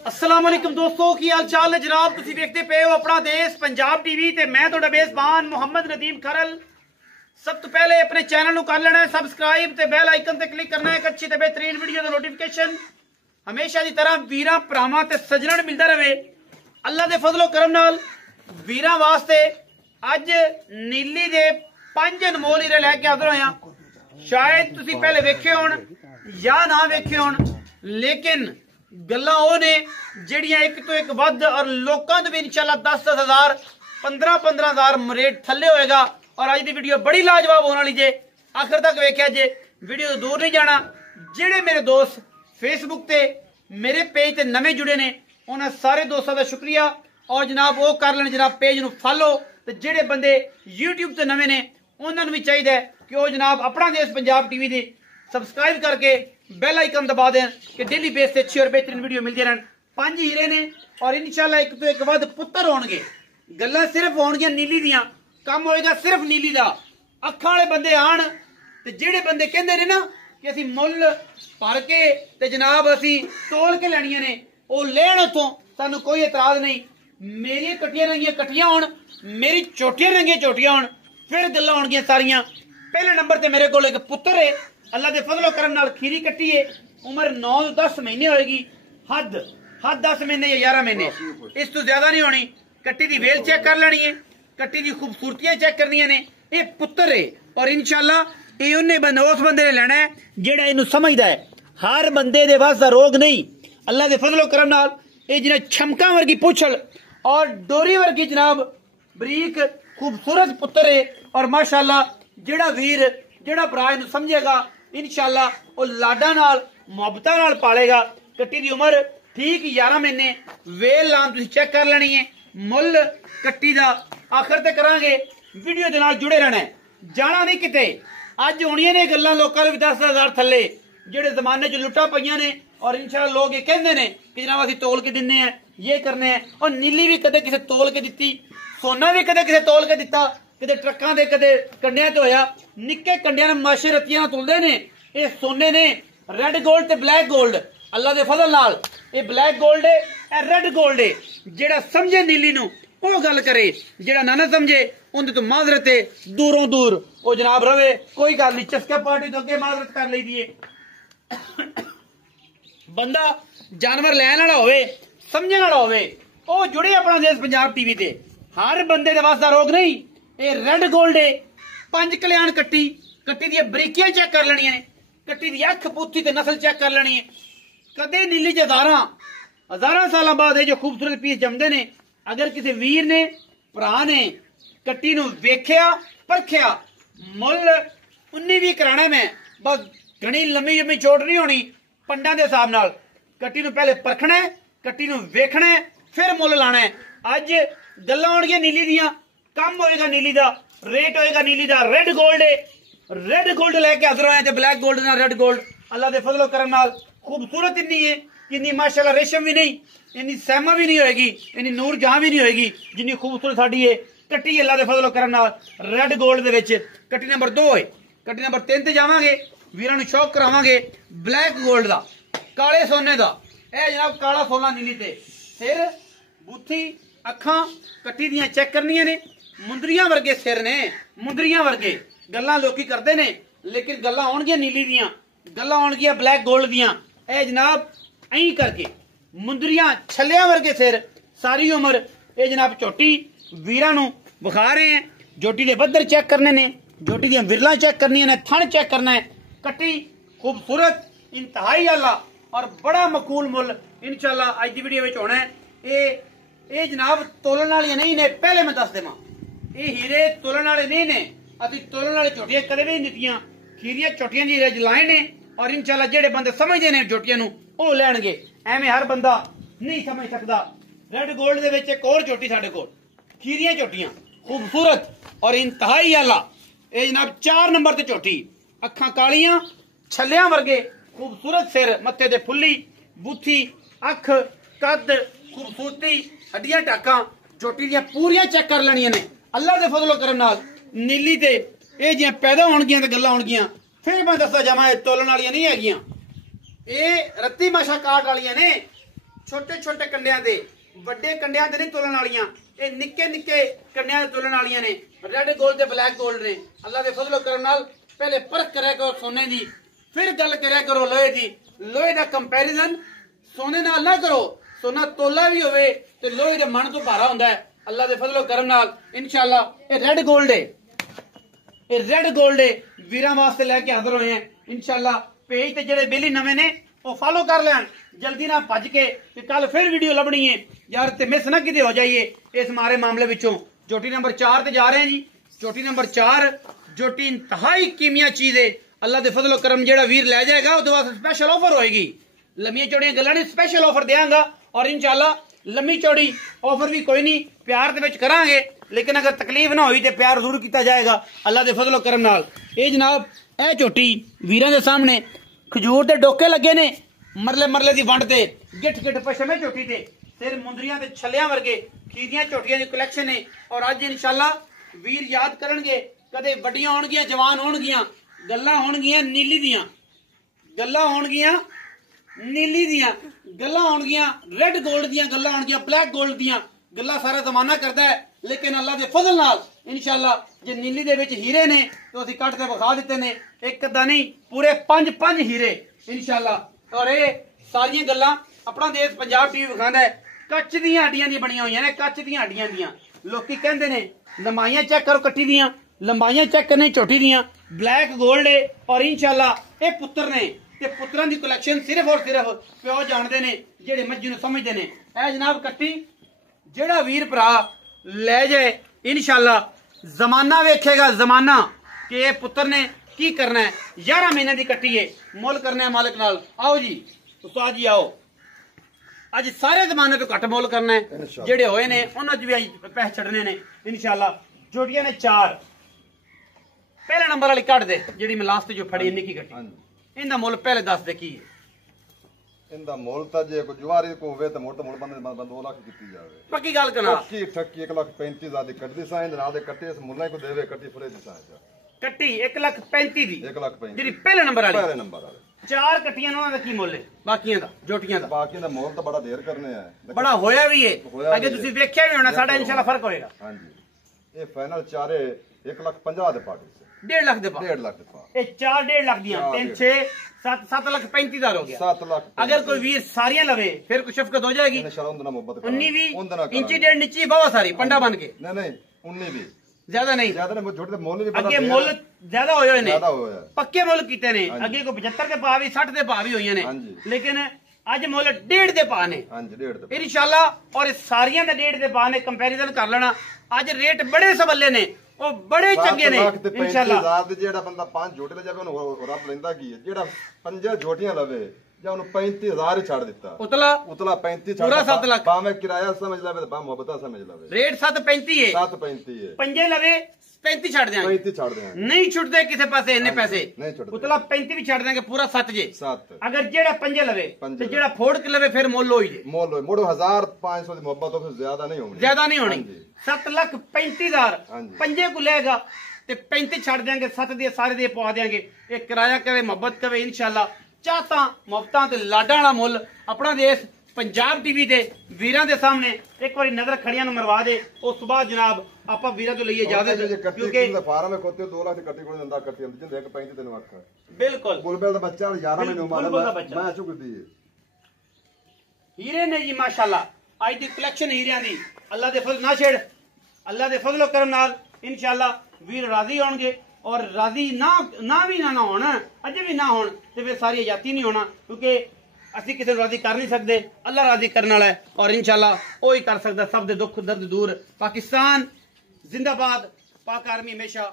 अस्सलाम वालेकुम दोस्तों की हाल चाल है जनाब। तुसी देखते पे हो अपना देश पंजाब टीवी ते मैं तुहाडा मेजबान मोहम्मद नदीम खरल। सब तो पहले अपने चैनल को कर लेना है सबसक्राइब ते बेल आइकन ते क्लिक करना है एक अच्छी ते बेहतरीन वीडियो का नोटिफिकेशन हमेशा की तरह वीरां भरावां ते सज्जणां मिलता रहे। अल्लाह दे फजलो करम नाल वीरां वास्ते अज नीली दे 5 अनमोल हीरे लैके हाजिर होया। शायद तुसी पहले वेखे होण या ना वेखे होण, लेकिन गल्लां ओह ने जिहड़ियां एक तो एक वध और लोकां तो भी इंशाअल्लाह 10-10 हज़ार 15-15 हज़ार रेट थल्ले होएगा। और अज की वीडियो बड़ी लाजवाब होने वाली जे, आखिर तक वेख्या जे। वीडियो तो दूर नहीं जाना। जिहड़े मेरे दोस्त फेसबुक ते मेरे पेज ते नवे जुड़े ने उन्हां सारे दोस्तों का शुक्रिया। और जनाब वो कर लें जनाब पेज नूं फॉलो। ते जिहड़े बंदे यूट्यूब ते नवे ने उन्होंने भी चाहिए कि वो जनाब अपना देश पंजाब टीवी दी सबसक्राइब करके बेल आइकन दबा दें कि डेली बेस से अच्छी और बेहतरीन वीडियो मिलती रहन। 5 हीरे ने और इंशाल्लाह एक तो एक वध पुत्तर होणगे। गल्लां सिर्फ होणगियां नीली दियां, काम होएगा सिर्फ नीली दा। अखां वाले बंदे आण ते जिहड़े बंदे कहंदे ने ना कि असीं मुੱਲ भर के ते जनाब असीं तोल के लैणियां ने, वो लेण उत्थों, सानू कोई एतराज नहीं। मेरी कट्टियां रंगियां कट्टियां होण, मेरी चोटियां रंगियां चोटियां होण, फिर गल्लां होणगियां सारियां। पहले नंबर ते मेरे कोल एक पुत्तर है, अल्लाह दे फजलो करम नाल खीरी कट्टी है। उम्र 9-10 महीने होएगी, हद 10 महीने या 11 महीने, इस तो ज्यादा नहीं होनी। कट्टी दी वेल चेक कर लेनी है, कट्टी दी खूबसूरतियां चेक करनियां ने। ये पुत्तर है और इंशाल्लाह ये उन्हें बंदे उस बंदे ने लेना है जेड़ा इनू समझदा है। हर बंदे दे वास्ते रोग नहीं। अल्लाह दे फजलो करम नाल ये जिन्हें छमका वर्गी पुछल और डोरी वर्गी जनाब बरीक खूबसूरत पुत्तर है। और माशाअल्लाह जेड़ा वीर जेड़ा भरा इनू समझेगा इंशाअल्लाह वो लाडा नाल मुहब्बतां नाल पालेगा। कट्टी दी उम्र ठीक 11 महीने। वेल लाम तुसीं चेक कर लेनी है। मुੱਲ कट्टी दा आखिर ते करांगे। वीडियो दे नाल जुड़े रहना है, जाना नहीं किते। अज होणियां ने गल्लां लोकां दे 10 हज़ार थल्ले जेड़े जमाने च लुट्टा पईयां ने। और इंशाअल्लाह लोग ये कहंदे ने कि जनाब असीं तोल के दिन्ने हैं, ये करने हैं। और नीली भी कदे किसे तोल के दित्ती, सोना भी कदे किसे तोल के दित्ता, कदे ट्रकां दे कदे कंडियां ते होया। निक्के कंडियां ने माशे रत्तियां तुलदे ने, ये सोने ने। रेड गोल्ड ते ब्लैक गोल्ड अल्लाह दे फजल नाल ये ब्लैक गोल्ड है, ये रेड गोल्ड है। जेड़ा समझे नीली नू वो गल करे, जेड़ा ना समझे उनदे तो माजरत है दूरों दूर वो जनाब रवे। कोई गल नहीं, चस्का पार्टी तो अगे माजरत कर ली दी है। बंदा जानवर लैन वाला होवे, समझण वाला होवे, ओ जुड़े अपना देश पंजाब टीवी ते। हर बंदे दे वास्ते रोग नहीं। ये रेड गोल्ड है, 5 कल्याण कट्टी। कट्टी दी बरीकियां चेक कर लेनियां ने, कट्टी दी अख पूथी ते नस्ल चेक कर लेनी है। कदे नीली च हजारां साल बाद ये जो खूबसूरत पीस जमदे ने। अगर किसी वीर ने भरा ने कट्टी नू वेख्या परख्या, मुੱਲ 19 भी कराना मैं, बस घनी लंबी जम्मी चोट नहीं होनी। पंडा के हिसाब नाल कट्टी नू पहले परखना है, कट्टी नू वेखना है, फिर मुੱਲ लाना है। अज गल्लां होणगियां नीली दियां, कम होएगा नीली दा, रेट होएगा नीली दा। रेड गोल्ड है, रेड गोल्ड लैके हाजिर होए ते ब्लैक गोल्ड ना रेड गोल्ड। अल्लाह दे फजलो करम नाल खूबसूरत इन्नी है कि इन्नी माशाअल्लाह रेशम भी नहीं, इन्नी सहमा भी नहीं होएगी, इन्नी नूर जहां भी नहीं होएगी जिन्नी खूबसूरत साडी है कट्टी। अल्लाह दे फजलो करम नाल रेड गोल्ड दे विच कट्टी नंबर 2 है। कट्टी नंबर 3 ते जावांगे, वीरां नूं शौक करावांगे ब्लैक गोल्ड दा, काले सोने दा। ए जनाब काला सोना नीली ते, सिर बूथी अखां कट्टी दियां चेक करनियां ने। मुंदरियां वर्गे सिर ने, मुंदरियां वर्गे। गल्लां लोकी करदे ने, लेकिन गल्लां होणगियां नीली दियां, गल्लां होणगियां ब्लैक गोल्ड दियां। ए जनाब ऐं करके मुंदरियां छल्लियां वर्गे सिर, सारी उम्र। ये जनाब झोटी वीरां नूं विखा रहे हैं। झोटी दे बद्दर चेक करने ने, झोटी दियां विरलां चेक करनियां ने, थण चेक करना है। कट्टी खूबसूरत इंतहाई आला और बड़ा मकूल मुੱਲ इंशाअल्लाह अज दी वीडियो विच होना है। ये जनाब तोलन वाली नहीं ने, पहले मैं दस देवां। ये हीरे तोलन वाले नहीं ने, असीं तोलन वाले झोटियां कदे भी नहीं दित्तियां। खीरियां झोटियां दी रज लाए ने और इंशाअल्लाह जेड़े बंदे समझदे ने झोटियां नूं ओ लैणगे। एवें हर बंदा नहीं समझ सकदा। रेड गोल्ड दे विच एक और झोटी साडे कोल, खीरियां झोटियां खूबसूरत और इंतहाई आला। ये जनाब 4 नंबर ते झोटी, अखां कालियां छल्लियां वर्गे, खूबसूरत सिर, मत्थे ते फुल्ली बूथी, अख कद खूबसूरती, हड्डियां टाकां। झोटी दियां पूरियां चेक कर लेनियां ने अल्लाह दे फजलो करम नाल। नीली ते ये जियां पैदा होणगियां ते गल्लां होणगियां, फिर मैं दसदा जावां तोलन वालियां नहीं हैगियां। ये रत्ती माशा काट वालियां ने, छोटे छोटे कंडिया दे ਵੱਡੇ ਕੰਡਿਆਂ ਤੇ नहीं तोलन वालियां ਇਹ ਨਿੱਕੇ ਨਿੱਕੇ ਕੰਡਿਆਂ ਤੇ ਤੋਲਣ ਵਾਲੀਆਂ ਨੇ ਰੈੱਡ 골ਡ ਤੇ ਬਲੈਕ 골ਡ ਨੇ ਅੱਲਾ ਦੇ ਫਜ਼ਲ ਕਰਮ ਨਾਲ ਪਹਿਲੇ ਪਰਖ ਕਰਿਆ ਕਰੋ ਸੋਨੇ ਦੀ ਫਿਰ ਗੱਲ ਕਰਿਆ ਕਰੋ ਲੋਹੇ ਦੀ ਲੋਹੇ ਦਾ ਕੰਪੈਰੀਜ਼ਨ ਸੋਨੇ ਨਾਲ ਨਾ ਕਰੋ सोना तोला भी होवे ते लोहे दे मन तो भारा हुंदा है अल्लाह दे फजलो करम नाल इंशाअल्लाह ये रेड गोल्ड है वीरां वास्ते लेके हाजिर होए हैं इंशाअल्लाह पेज ते जेड़े बेली नवे ने वो फॉलो कर लें जल्दी ना भज के कल फिर वीडियो लभनी है यार ते मिस ना किते हो जाइए इस मारे मामले विचों चोटी नंबर 4 ते जा रहे हैं जी चोटी नंबर 4 जोटी इंतहाई कीमिया चीज है अल्लाह दे फजलो करम जेड़ा वीर ले जाएगा उसदे वास्ते स्पेशल ऑफर होएगी लम्मियां चौड़ियां गल्लां नहीं स्पेशल ऑफर देंगा और इंशाअल्लाह लम्मी चौड़ी ऑफर भी कोई नहीं प्यार दे विच करांगे लेकिन अगर तकलीफ ना हुई तो प्यार जरूर किया जाएगा अल्लाह दे फजलो करम नाल ये जनाब ए झोटी वीरां दे सामने खजूर दे डोके लगे ने मरले मरले दी वंड ते गिठ गिठ पछमे झोटी ते सिर मुंदरियां ते छलियां वर्गे खीरियां झोटियां दी कलेक्शन है और अज इंशाअल्लाह वीर याद करनगे कदे वड्डियां होणगियां जवान होणगियां गल्लां होणगियां नीली दियां गल्लां होणगियां नीली दियां गल्लां होणगियां रेड गोल्ड दियां गल्लां होणगियां ब्लैक गोल्ड दियां गल्लां सारा जमाना करता है लेकिन अल्लाह दे फजल नाल इंशाअल्लाह जे नीली दे विच हीरे ने तो असीं कट के विखा दित्ते ने एक दा नहीं पूरे 5 हीरे इंशाअल्लाह और ये सारियां गल्लां अपना देश पंजाब टीवी विखांदा है कच्च दियां हड्डियां दी बणियां होईयां ने कच्च दियां हड्डियां दियां लोकी कहंदे ने लंबाइयां चेक करो कट्टी दियां लंबाइयां चेक करने चोटी दियां ब्लैक गोल्ड है और इंशाअल्लाह ये पुत्र ने ते पुत्रां दी कलेक्शन सिर्फ और सिर्फ प्यो जानते ने जेड़े मज्जी नूं समझदे ने ए जनाब कट्टी जेड़ा वीर भरा ले जाए इंशाअल्लाह जमाना वेखेगा जमाना कि ये पुत्र ने की करना है 11 महीने दी कट्टी है मुल करना है मालिक नाल आओ जी उस्ताद जी आओ अज सारे जमाने तो घट मुल करना है जेड़े होए ने उन्हां च भी अज पैसे छड़ने ने इंशाअल्लाह जोटियां ने 4 पहले नंबर वाली कट दे जेड़ी मैं लास्ट जो फड़ी निकी कट्टी इनका मुल पहले दस दे की इनका मुल तो जे कोई जुआरी को होवे तो मोटा मोटा बंदे 2 लाख कीती जावे पक्की गल करा पक्की ठक्की 1,35,000 दी कट्टी सा इहदे नाल दे कट्टे इस मुल्ला को देवे कट्टी फरे दी सा कट्टी 1,35,000 दी 1,35,000 जेडी पहले नंबर वाली 4 कट्टियां उन्हां दा की मुल है बाकियां दा जोटियां दा बाकी दा मुल तो बड़ा देर करने है बड़ा होया भी है अगे तुसी देखिया भी होना साडा इंशाल्लाह फर्क होएगा हां जी ये फाइनल चारे 1,50,000 दे पार्टी 1.5 लाख दे पा 1.5 लाख दे पा ये 4 1.5 लाख दियां 3 6 7,35,000 हो गया 7 लाख अगर कोई वीर सारियां लवे फिर कुछ शफकत हो जाएगी इंशाल्लाह उनदा मोहब्बत 19 इंची 1.5 नीची बहुत सारी पंडा बन के नहीं 19 भी ज्यादा नहीं छोटे मुल भी अगे मुल ज्यादा होए ने ज्यादा होया पक्के मुल कीते ने अगे को 75 के भाव भी 60 के भाव भी होईयां ने लेकिन अज मुल 1.5 दे पा ने हां जी 1.5 दे इंशाल्लाह और सारियां दे 1.5 दे पा ने कंपैरिजन कर लेना अज रेट बड़े सबल्ले ने ਉਹ ਬੜੇ ਚੰਗੇ ਨੇ इंशाल्लाह 35,000 ਦੇ ਜਿਹੜਾ ਬੰਦਾ 5 ਝੋਟੇ ਲੈ ਜਾਵੇ ਉਹਨੂੰ ਰੱਬ ਲੈਂਦਾ ਕੀ ਹੈ ਜਿਹੜਾ 5 ਝੋਟੀਆਂ ਲਵੇ ਜਾਂ ਉਹਨੂੰ 35,000 ਹੀ ਛੱਡ ਦਿੱਤਾ ਉਤਲਾ 35 ਛੱਡ ਪੂਰਾ 7 ਲੱਖ ਭਾਵੇਂ ਕਿਰਾਇਆ ਸਮਝ ਲਵੇ ਤੇ ਭਾਵੇਂ ਮੁਹੱਬਤਾਂ ਸਮਝ ਲਵੇ ਰੇਟ 7.35 ਹੈ 7.35 ਹੈ ਪੰਜੇ ਲਵੇ 35 ਛੱਡ ਦਿਆਂਗੇ 35 ਛੱਡ ਦਿਆਂਗੇ ਨਹੀਂ ਛੁੱਟਦੇ ਕਿਸੇ ਪਾਸੇ ਇੰਨੇ ਪੈਸੇ ਨਹੀਂ ਛੁੱਟਦੇ ਉਤਲਾ 35 ਵੀ ਛੱਡ ਦਿਆਂਗੇ ਪੂਰਾ 7 ਜੇ 7 ਅਗਰ ਜਿਹੜਾ ਪੰਜੇ ਲਵੇ ਤੇ ਜਿਹੜਾ ਫੋੜ ਕੇ ਲਵੇ ਫਿਰ ਮੁੱਲ ਹੋਈ ਜੇ ਮੁੱਲ ਹੋਈ ਮੋੜੋ 1,500 ਦੀ ਮੁਹੱਬਤ ਤੋਂ ਜ਼ਿਆਦਾ ਨਹੀਂ ਹੋਣੀ ਜ਼ਿਆਦਾ ਨਹੀਂ ਹੋਣੀ 7,35,000 ਪੰਜੇ ਕੋ ਲਏਗਾ ਤੇ 35 ਛੱਡ ਦਿਆਂਗੇ 7 ਦੇ ਸਾਰੇ ਦੇ ਪਵਾ ਦਿਆਂਗੇ ਇਹ ਕਿਰਾਇਆ ਕਵੇ ਮੁਹੱਬਤ ਕਵੇ इंशाल्लाह ਚਾਹਤਾਂ ਮੁਹੱਬਤਾਂ ਤੇ ਲਾਡਾਂ ਵਾਲਾ ਮੁੱਲ ਆਪਣਾ ਦੇਸ਼ पंजाब टीवी दे वीरां दे सामने एक बार नजर खड़ियां नु मरवा दे उस तो बाद जनाब आपा वीरां तो लईए इजाजत क्योंकि फार्म में खोते 2 लाख कट्टी कोई दंदा कट्टी जिंदे 1.35 तैनू आखा बिल्कुल बुलबुल दा बच्चा 11 महीने उम्र मैं चुकदी हीरे ने जी माशाल्लाह आज दी कलेक्शन हीरियां दी अल्लाह दे फजल ना छेड़ अल्लाह दे फजल करम नाल इंशाल्लाह वीर राजी होणगे और राजी ना भी ना होना अजे भी ना होण ते फिर सारी आजादी नहीं होना क्योंकि ਅਸੀਂ ਕਿਸੇ ਨੂੰ ਰਾਜ਼ੀ ਕਰ ਨਹੀਂ ਸਕਦੇ ਅੱਲਾ ਰਾਜ਼ੀ ਕਰਨ ਵਾਲਾ ਹੈ ਔਰ ਇਨਸ਼ਾਅੱਲਾ ਉਹ ਹੀ ਕਰ ਸਕਦਾ ਸਭ ਦੇ ਦੁੱਖ ਦਰਦ ਦੂਰ ਪਾਕਿਸਤਾਨ ਜ਼ਿੰਦਾਬਾਦ ਪਾਕ ਆਰਮੀ ਹਮੇਸ਼ਾ